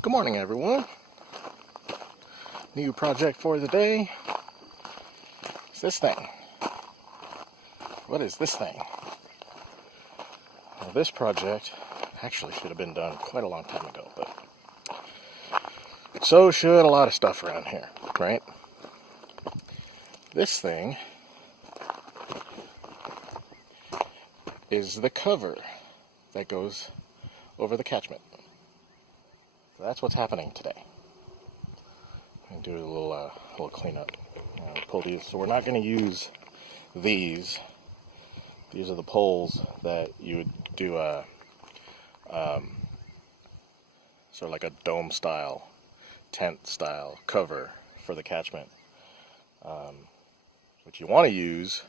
Good morning, everyone. New project for the day. It's this thing. What is this thing? Well, this project actually should have been done quite a long time ago, but so should a lot of stuff around here, right? This thing is the cover that goes over the catchment. So that's what's happening today. And do a little cleanup. Pull these. So we're not going to use these. These are the poles that you would do a sort of like a dome style, tent style cover for the catchment. What you want to use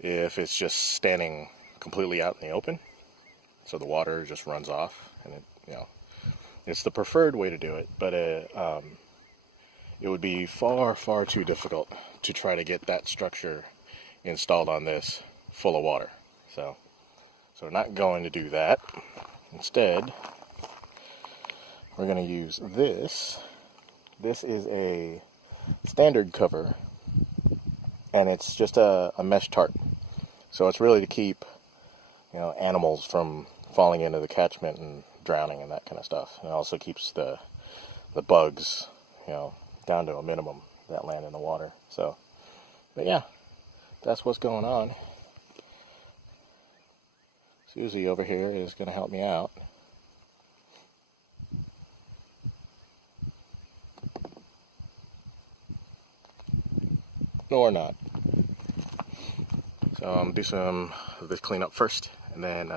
if it's just standing completely out in the open, so the water just runs off, and it's the preferred way to do it, but it would be far too difficult to try to get that structure installed on this full of water. So we're not going to do that. Instead, we're going to use this. This is a standard cover, and it's just a mesh tarp. So it's really to keep animals from falling into the catchment and drowning and that kind of stuff. And it also keeps the bugs down to a minimum that land in the water. So, but yeah, that's what's going on. Susie over here is going to help me out. No, or not. So I'm going to do some of this cleanup first, and then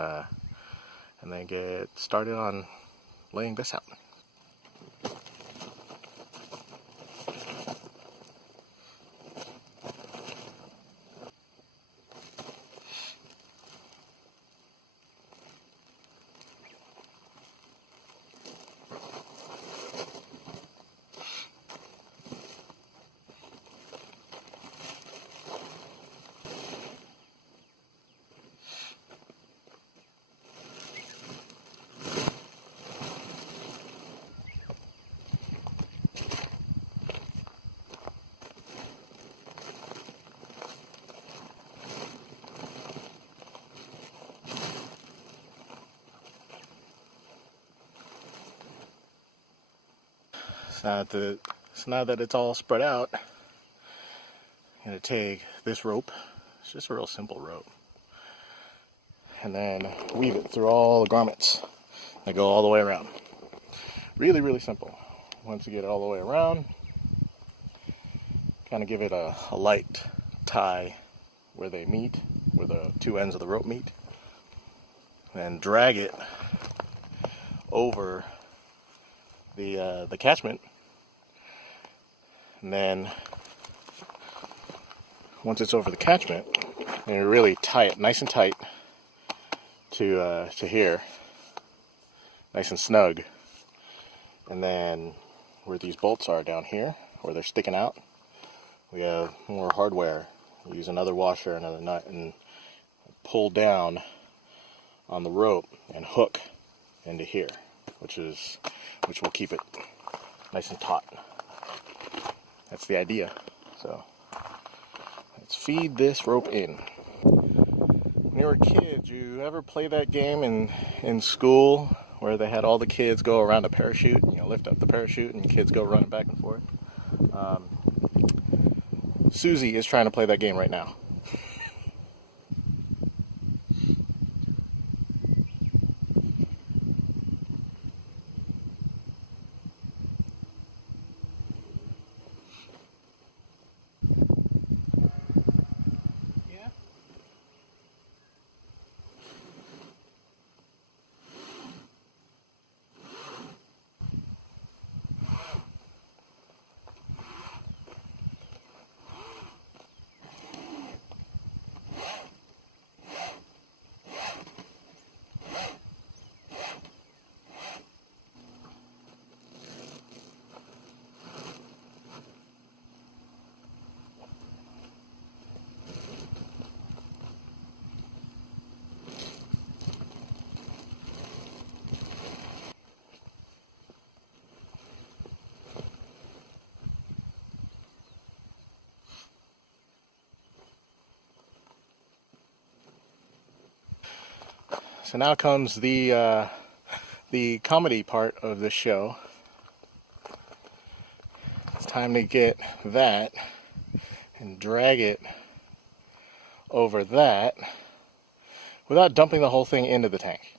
get started on laying this out. So now that it's all spread out, I'm going to take this rope. It's just a real simple rope. And then weave it through all the grommets that go all the way around. Really simple. Once you get it all the way around, kind of give it a light tie where they meet, where the two ends of the rope meet. And drag it over the catchment. And then once it's over the catchment, you really tie it nice and tight to here, nice and snug. And then where these bolts are down here, where they're sticking out, we have more hardware. We use another washer, another nut, and pull down on the rope and hook into here, which will keep it nice and taut. That's the idea. So let's feed this rope in. When you were kids, you ever play that game in school where they had all the kids go around a parachute, lift up the parachute and kids go running back and forth? Susie is trying to play that game right now. So now comes the comedy part of the show. It's time to get that and drag it over that without dumping the whole thing into the tank.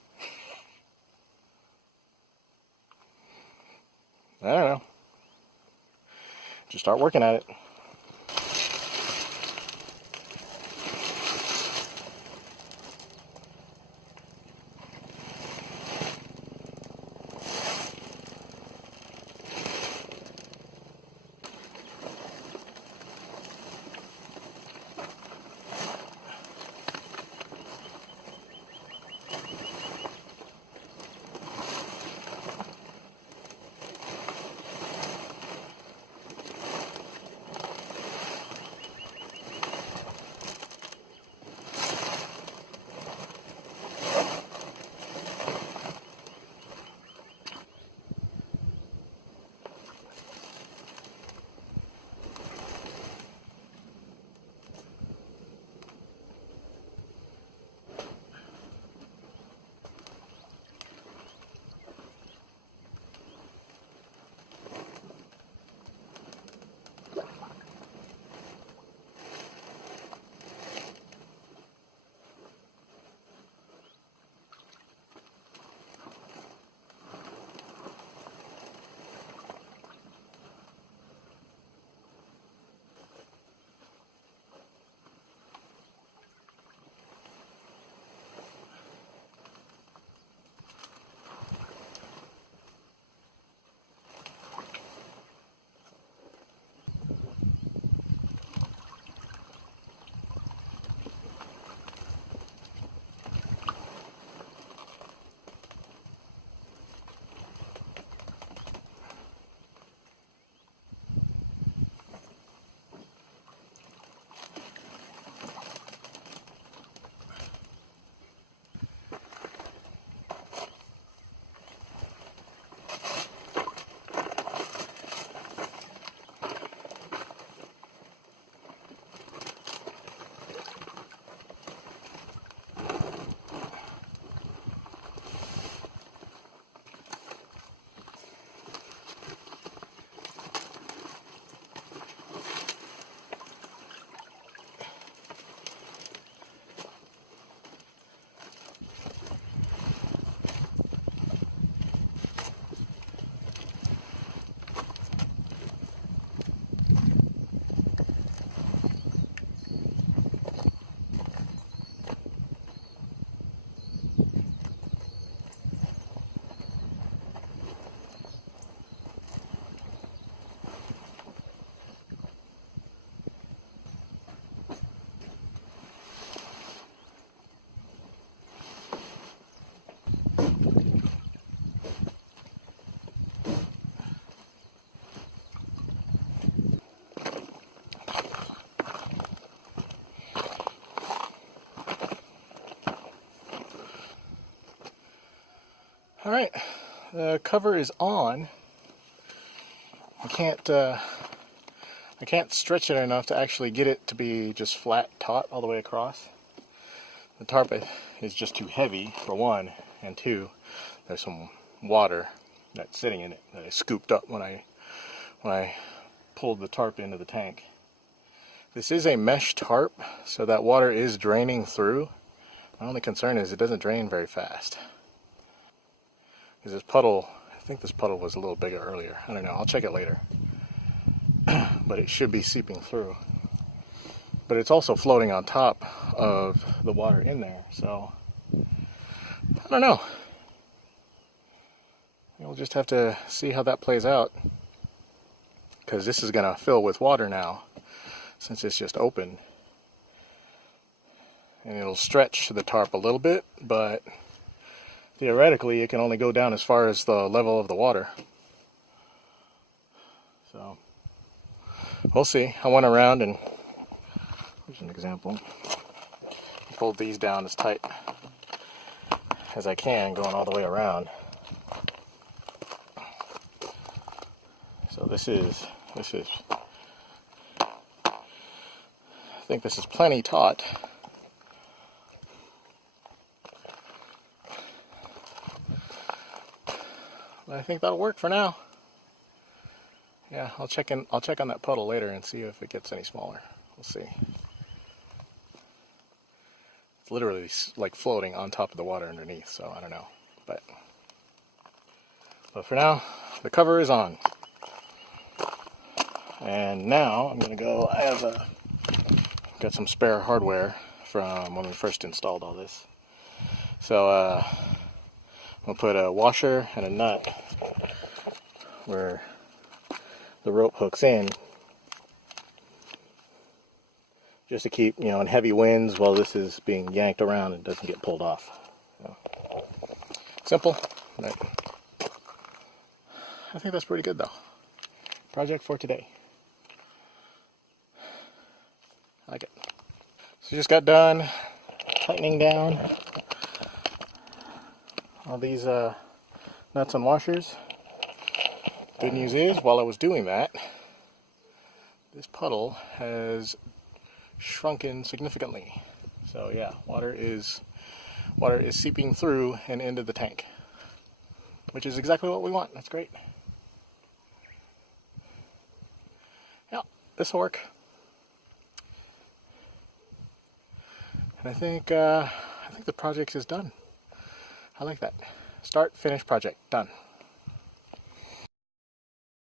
I don't know. Just start working at it. All right, the cover is on. I can't stretch it enough to actually get it to be just flat taut all the way across. The tarp is just too heavy for one, and two, there's some water that's sitting in it that I scooped up when I pulled the tarp into the tank. This is a mesh tarp, so that water is draining through. My only concern is it doesn't drain very fast. Because this puddle, I think this puddle was a little bigger earlier. I don't know, I'll check it later. But it should be seeping through. But it's also floating on top of the water in there, so I don't know. We'll just have to see how that plays out. Because this is going to fill with water now, since it's just open. And it'll stretch the tarp a little bit, but theoretically it can only go down as far as the level of the water. So we'll see. I went around and, here's an example, pulled these down as tight as I can going all the way around. So this is I think this is plenty taut. I think that'll work for now. Yeah, I'll check on that puddle later and see if it gets any smaller. We'll see. It's literally like floating on top of the water underneath, so I don't know. But for now, the cover is on. And now I'm gonna go. I have got some spare hardware from when we first installed all this. So I'm gonna put a washer and a nut where the rope hooks in, just to keep, in heavy winds while this is being yanked around, it doesn't get pulled off. So, simple, but I think that's pretty good though. Project for today. I like it. So just got done tightening down all these nuts and washers. Good news is, while I was doing that, this puddle has shrunken significantly. So yeah, water is seeping through and into the tank, which is exactly what we want. That's great. Yeah, this will work. And I think the project is done. I like that. Start, finish, project, done.